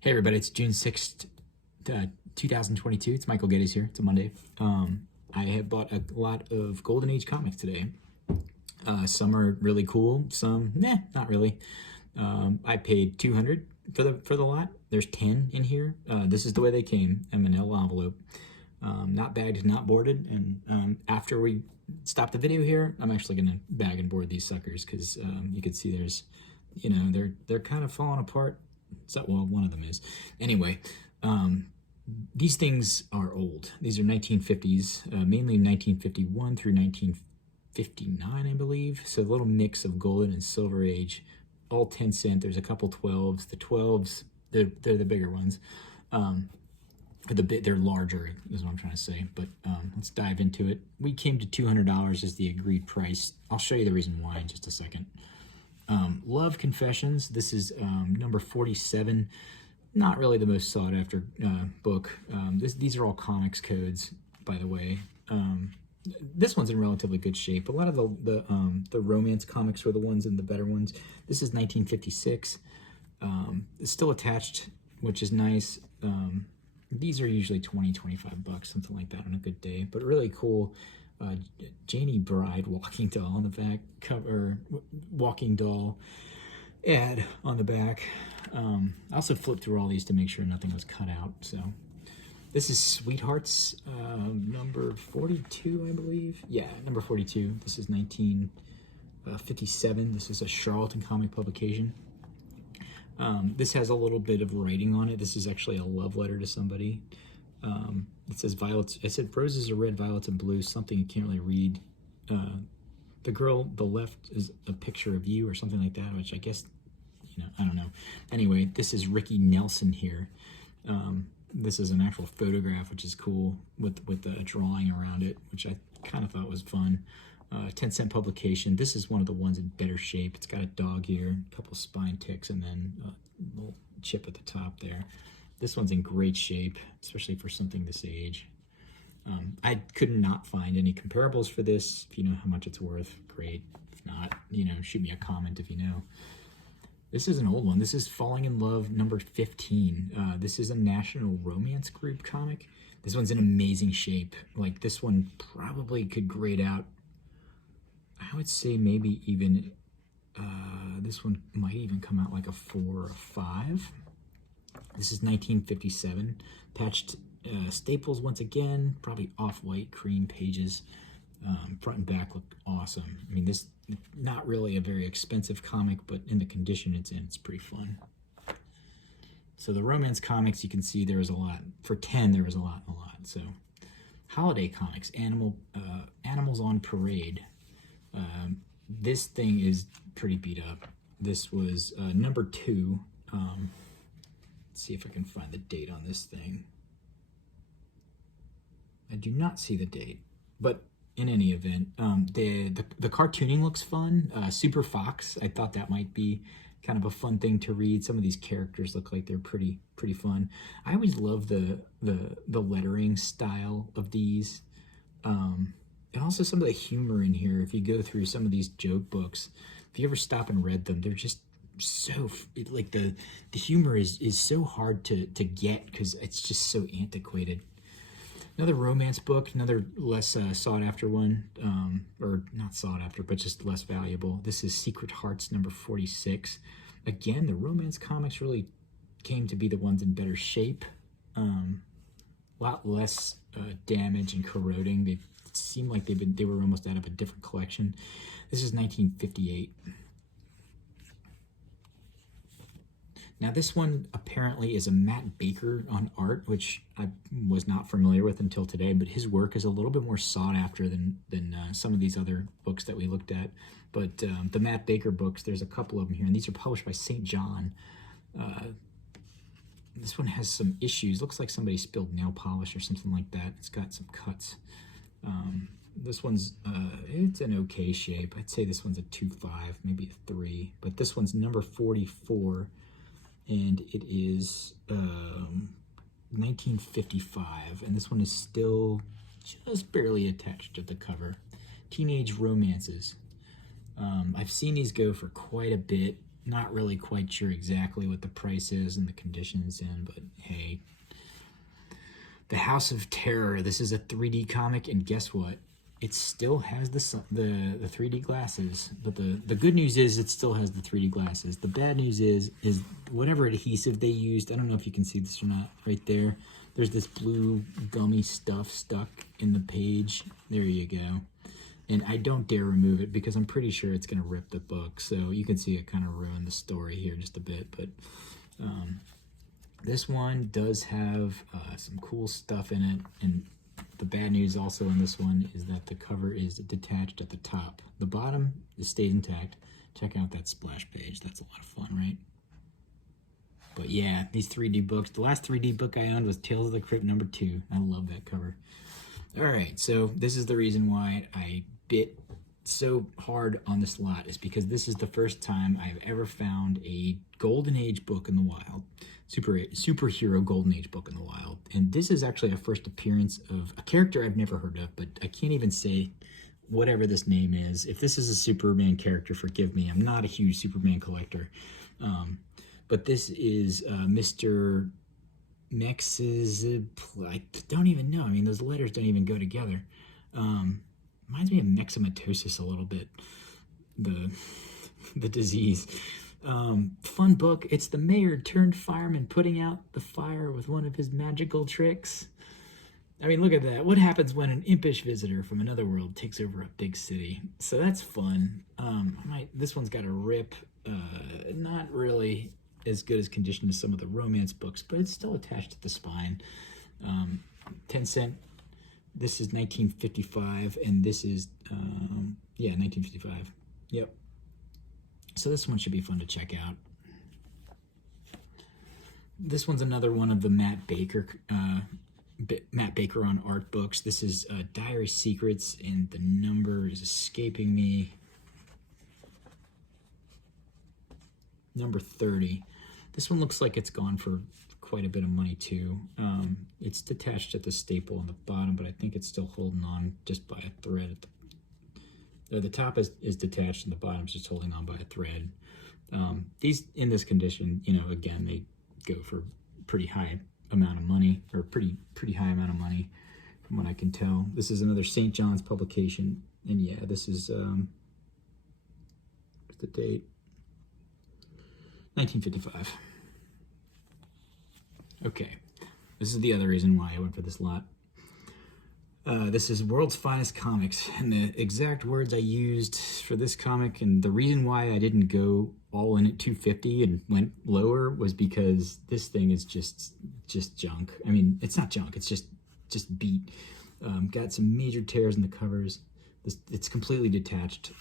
Hey everybody, it's June 6th, 2022. It's Michael Geddes here. It's a Monday. I have bought a lot of Golden Age comics today. Some are really cool, some, not really. I paid $200 for the lot. There's 10 in here. This is the way they came, a manila envelope. Not bagged, not boarded, and after we stop the video here, I'm actually gonna bag and board these suckers because you can see there's, they're kind of falling apart. So, well, one of them is. Anyway, these things are old. These are 1950s, mainly 1951 through 1959, I believe. So a little mix of golden and silver age, all 10 cent. There's a couple 12s. The 12s, they're the bigger ones. They're larger is what I'm trying to say. But let's dive into it. We came to $200 as the agreed price. I'll show you the reason why in just a second. Love Confessions. This is number 47. Not really the most sought after book. These are all comics codes, by the way. This one's in relatively good shape. A lot of the romance comics were the ones and the better ones. This is 1956. It's still attached, which is nice. These are usually 20, 25 bucks, something like that on a good day, but really cool. Janie Bride walking doll on the back cover, walking doll ad on the back. I also flipped through all these to make sure nothing was cut out. So this is Sweethearts, number 42, I believe. Yeah, number 42. This is 1957. This is a Charlton comic publication. This has a little bit of writing on it. This is actually a love letter to somebody. It says violets. It said roses are red, violets and blue. Something you can't really read. The girl, the left is a picture of you or something like that, which I guess, I don't know. Anyway, this is Ricky Nelson here. This is an actual photograph, which is cool with the drawing around it, which I kind of thought was fun. 10 cent publication. This is one of the ones in better shape. It's got a dog here, a couple spine ticks, and then a little chip at the top there. This one's in great shape, especially for something this age. I could not find any comparables for this. If you know how much it's worth, great. If not, shoot me a comment if you know. This is an old one. This is Falling in Love number 15. This is a National Romance Group comic. This one's in amazing shape. Like, this one probably could grade out, I would say maybe even, this one might even come out like a 4 or a 5. This is 1957. Attached staples once again, probably off-white cream pages. Front and back look awesome. I mean, this not really a very expensive comic, but in the condition it's in, it's pretty fun. So the romance comics, you can see there was a lot. For 10, there was a lot. So holiday comics, Animals on Parade. This thing is pretty beat up. This was number 2. Let's see if I can find the date on this thing. I do not see the date, but in any event, the cartooning looks fun. Super Fox, I thought that might be kind of a fun thing to read. Some of these characters look like they're pretty fun. I always love the lettering style of these. And also some of the humor in here. If you go through some of these joke books, if you ever stop and read them, they're just so, like, the humor is so hard to get because it's just so antiquated. Another romance book, another less sought after one, or not sought after, but just less valuable. This is Secret Hearts number 46. Again, the romance comics really came to be the ones in better shape. A lot less damage and corroding. They seem like they were almost out of a different collection. This is 1958. Now this one apparently is a Matt Baker on art, which I was not familiar with until today, but his work is a little bit more sought after than some of these other books that we looked at. But the Matt Baker books, there's a couple of them here, and these are published by St. John. This one has some issues. Looks like somebody spilled nail polish or something like that. It's got some cuts. This one's, it's an okay shape. I'd say this one's a 2.5, maybe a 3. But this one's number 44. And it is 1955, and this one is still just barely attached to the cover. Teenage Romances. I've seen these go for quite a bit. Not really quite sure exactly what the price is and the conditions in, but hey. The House of Terror. This is a 3D comic, and guess what? It still has the 3D glasses. But the good news is it still has the 3D glasses. The bad news is whatever adhesive they used. I don't know if you can see this or not. Right there, there's this blue gummy stuff stuck in the page. There you go. And I don't dare remove it because I'm pretty sure it's going to rip the book. So you can see it kind of ruin the story here just a bit. But this one does have some cool stuff in it. And the bad news also in this one is that the cover is detached at the top. The bottom stays intact. Check out that splash page. That's a lot of fun, right? But yeah, these 3D books. The last 3D book I owned was Tales of the Crypt #2. I love that cover. All right, so this is the reason why I bit so hard on this lot, is because this is the first time I've ever found a Golden Age book in the wild, superhero Golden Age book in the wild. And this is actually a first appearance of a character I've never heard of, but I can't even say whatever this name is. If this is a Superman character, forgive me. I'm not a huge Superman collector. But this is Mr. I don't even know. I mean, those letters don't even go together. Reminds me of Mexamatosis a little bit, the disease. Fun book. It's the mayor turned fireman putting out the fire with one of his magical tricks. I mean, look at that. What happens when an impish visitor from another world takes over a big city? So that's fun. This one's got a rip. Not really as good as condition as some of the romance books, but it's still attached to the spine. 10-cent. This is 1955, and this is, 1955. Yep. So this one should be fun to check out. This one's another one of the Matt Baker on art books. This is Diary Secrets, and the number is escaping me. Number 30. This one looks like it's gone for quite a bit of money too. It's detached at the staple on the bottom, but I think it's still holding on just by a thread. The top is detached and the bottom's just holding on by a thread. These in this condition, again, they go for pretty high amount of money, or pretty high amount of money from what I can tell. This is another St. John's publication, and yeah, this is what's the date? 1955. Okay, this is the other reason why I went for this lot. This is World's Finest Comics, and the exact words I used for this comic, and the reason why I didn't go all in at $250 and went lower, was because this thing is just junk. I mean, it's not junk, it's just beat. Got some major tears in the covers. It's completely detached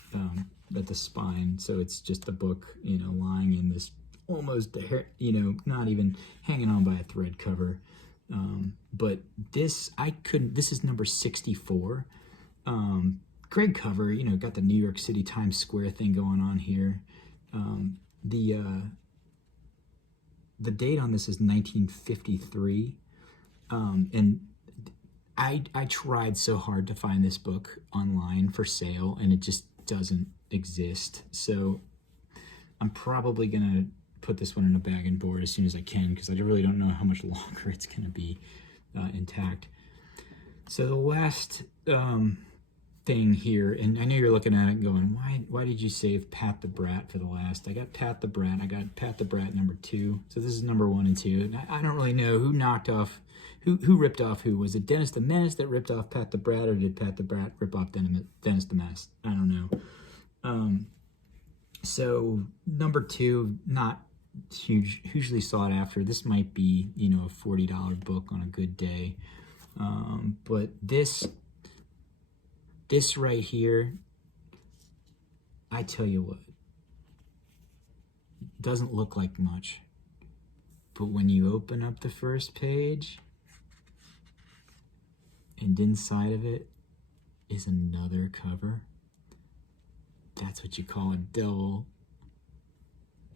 at the spine, so it's just the book, lying in this almost, not even hanging on by a thread cover. But this is number 64. Great cover, got the New York City Times Square thing going on here. The date on this is 1953. And I tried so hard to find this book online for sale, and it just doesn't exist. So I'm probably gonna put this one in a bag and board as soon as I can, because I really don't know how much longer it's gonna be intact. So the last thing here, and I know you're looking at it going, why did you save Pat the Brat for the last? I got Pat the Brat. I got Pat the Brat number 2. So this is number 1 and 2. And I don't really know who ripped off who. Was it Dennis the Menace that ripped off Pat the Brat, or did Pat the Brat rip off Dennis the Menace? I don't know. So number 2, not hugely sought after. This might be, a $40 book on a good day. But this right here, I tell you what, doesn't look like much. But when you open up the first page, and inside of it is another cover. That's what you call a double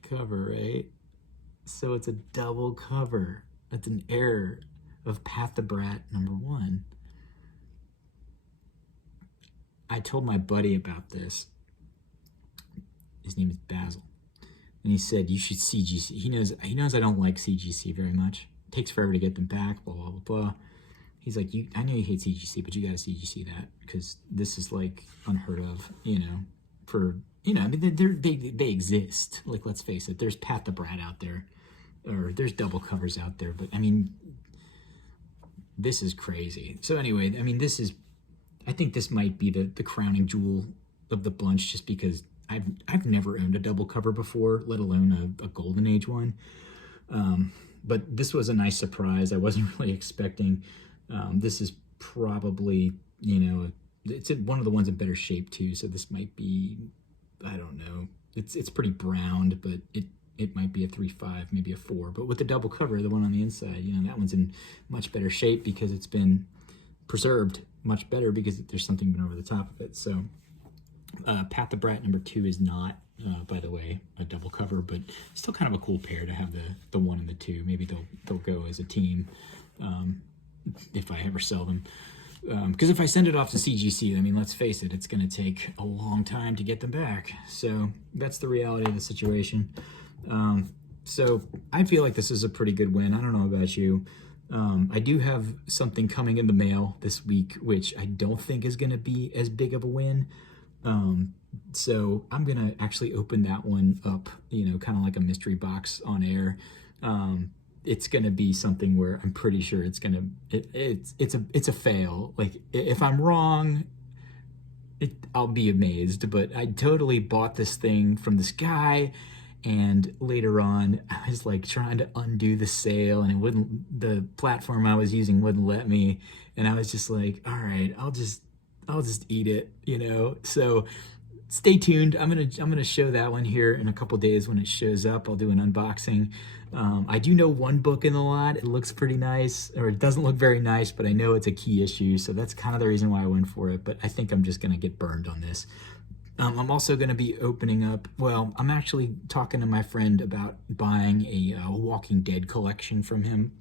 cover, right? So it's a double cover. That's an error of Pat the Brat number 1. I told my buddy about this. His name is Basil. and he said, you should CGC. He knows I don't like CGC very much. It takes forever to get them back, blah, blah, blah, blah. He's like, I know you hate CGC, but you got to CGC that because this is like unheard of, for, I mean, they exist. Like, let's face it, there's Pat the Brat out there, or there's double covers out there, but I mean, this is crazy. So anyway, I mean, I think this might be the crowning jewel of the bunch, just because I've never owned a double cover before, let alone a Golden Age one. But this was a nice surprise. I wasn't really expecting. This is probably, it's one of the ones in better shape too. So this might be, I don't know. It's pretty browned, but it might be a 3.5, maybe a 4. But with the double cover, the one on the inside, that one's in much better shape because it's been preserved much better because there's something been over the top of it. So Pat the Brat number 2 is not, by the way, a double cover, but still kind of a cool pair to have the 1 and the 2. Maybe they'll go as a team if I ever sell them. Because if I send it off to CGC, I mean, let's face it, it's going to take a long time to get them back. So that's the reality of the situation. So I feel like this is a pretty good win. I don't know about you. I do have something coming in the mail this week, which I don't think is going to be as big of a win. So I'm going to actually open that one up, kind of like a mystery box on air. It's going to be something where I'm pretty sure it's going to, it's a fail. Like, if I'm wrong, I'll be amazed, but I totally bought this thing from this guy. And later on, I was like trying to undo the sale, and the platform I was using wouldn't let me. And I was just like, all right, I'll just eat it, So stay tuned. I'm gonna show that one here in a couple days when it shows up. I'll do an unboxing. I do know one book in the lot. It looks pretty nice, or it doesn't look very nice, but I know it's a key issue, so that's kind of the reason why I went for it. But I think I'm just gonna get burned on this. I'm also going to be opening up, I'm actually talking to my friend about buying a Walking Dead collection from him.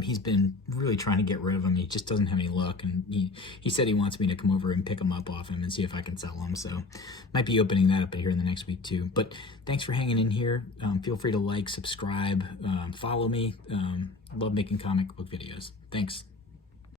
He's been really trying to get rid of them. He just doesn't have any luck, and he said he wants me to come over and pick them up off him and see if I can sell them. So might be opening that up here in the next week too. But thanks for hanging in here. Feel free to like, subscribe, follow me. Love making comic book videos. Thanks.